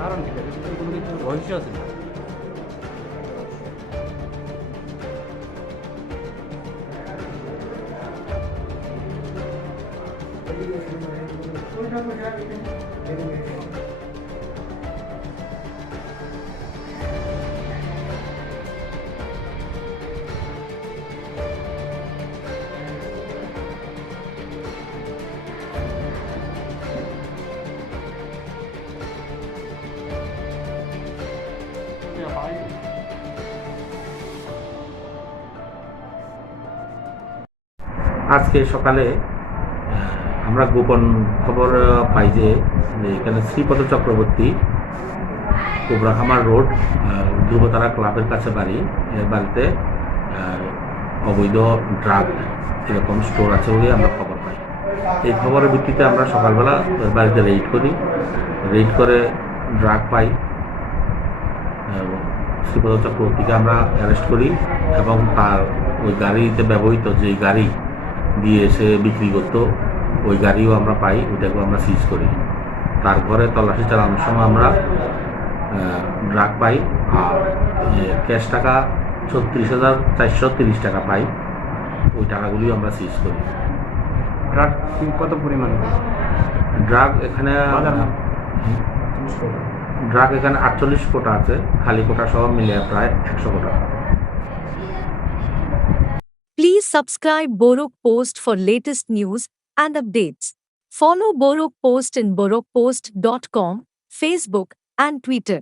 কারণ কি কোনো কিছু রহস্য আছে না? আজকে সকালে আমরা গোপন খবর পাই যে এখানে শ্রীপদ চক্রবর্তী কোবরাখামার রোড ধ্রুবতারা ক্লাবের কাছে বাড়ি, বাড়িতে অবৈধ ড্রাগ এরকম স্টোর আছে বলে আমরা খবর পাই। এই খবরের ভিত্তিতে আমরা সকালবেলা বাড়িতে রেড করি, রেড করে ড্রাগ পাই। শ্রীপদ চক্রবর্তীকে আমরা অ্যারেস্ট করি এবং তার ওই গাড়িতে ব্যবহৃত যে গাড়ি দিয়ে এসে বিক্রি করতো ওই গাড়িও আমরা পাই, ওইটাকেও আমরা সিজ করি। তার ঘরে তল্লাশি চালানোর সময় আমরা ড্রাগ পাই আর ক্যাশ টাকা 36,430 টাকা পাই। ওই টাকাগুলিও আমরা সিজ করি। ড্রাগ কত পরিমাণে? ড্রাগ এখানে 48 কোটা আছে, খালি কোটা সহ মিলিয়ে প্রায় 100 কোটা। Please subscribe Borok Post for latest news and updates. Follow Borok Post in borokpost.com, Facebook and Twitter.